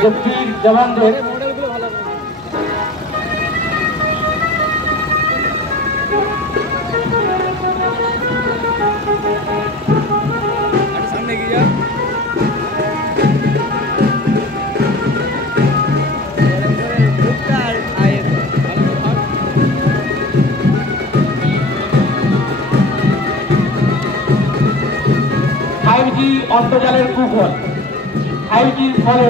যে বীর জওয়ানদের অন্তর্জালের কুফল 5Gর ফলে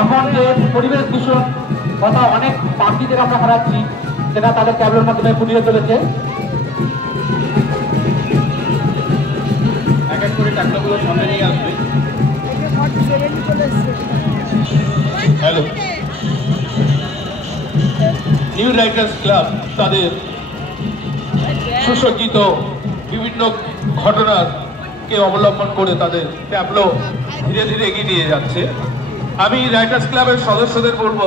এখন যে পরিবেশ দূষণ তথা অনেক পাখিদের আমরা হারাচ্ছি সেটা তাদের ট্যাবলের মাধ্যমে ফুটিয়ে চলেছে। এক এক করে ট্যাবলেটগুলো সামনে নিয়ে আসবে। হ্যালো, নিউ রাইটার্স ক্লাব তাদের সুসজ্জিত বিভিন্ন ঘটনার অবলম্বন করে তাদের ট্যাবলো ধীরে ধীরে এগিয়ে নিয়ে যাচ্ছে। আমি রাইটার্স ক্লাবের সদস্যদের বলবো,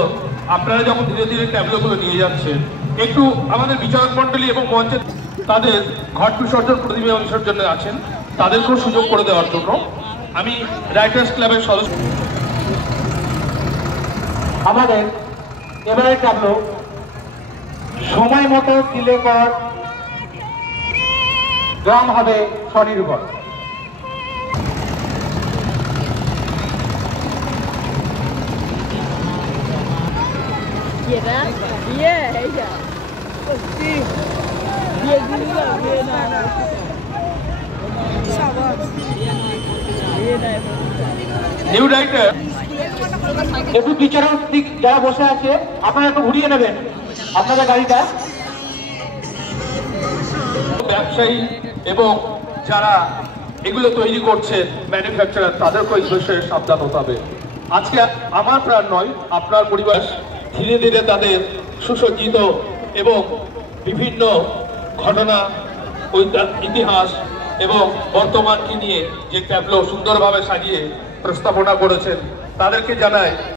আপনারা যখন ধীরে ধীরে ট্যাবলোগুলো নিয়ে যাচ্ছেন, একটু আমাদের বিচারক মন্ডলী এবং মঞ্চে তাদের ঘট বিসর্জন প্রতিমা বিসর্জনে আছেন তাদেরকেও সুযোগ করে দেওয়ার জন্য আমি রাইটার্স ক্লাবের সদস্য। আমাদের এবারে ট্যাবলো সময় মতো দিলে পর গ্রাম হবে স্বনির্ভর। নিউ রাইটার একটু বিচারক যারা বসে আছে আপনারা একটু ঘুরিয়ে নেবেন আপনাদের গাড়িটা। ব্যবসায়ী এবং যারা এগুলো তৈরি করছে ম্যানুফ্যাকচারার তাদেরকে এই বিষয়ে সাবধান হতে হবে। আজকে আমার প্রাণ নয়, আপনার পরিবার ধীরে ধীরে তাদের সুসজ্জিত এবং বিভিন্ন ঘটনা ইতিহাস এবং বর্তমানকে নিয়ে যে ট্যাবলো সুন্দরভাবে সাজিয়ে প্রস্তাবনা করেছেন তাদেরকে জানাই